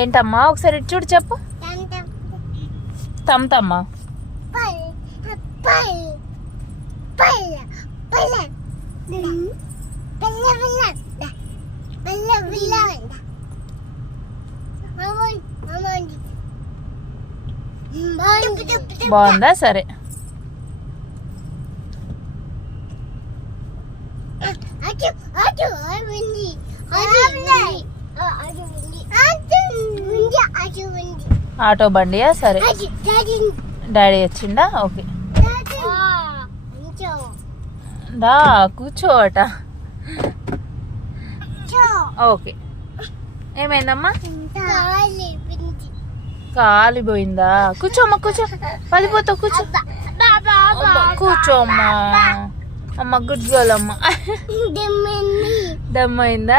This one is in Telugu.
ఏంటమ్మా ఒకసారి ఇటు చూడు చెప్పు. తమ్తమ్మా. బాగుందా? సరే. ఆటో బండియా? సరే. డాడీ వచ్చిండా? ఓకే దా కూర్చోట. ఓకే. ఏమైందమ్మా? కాలిపోయిందా? కూర్చోమ్మా, కూర్చో. పడిపోతావు, కూర్చో. కూర్చోమ్మా. అమ్మ గుడ్ గర్ల్ అమ్మ. దమ్మైందా?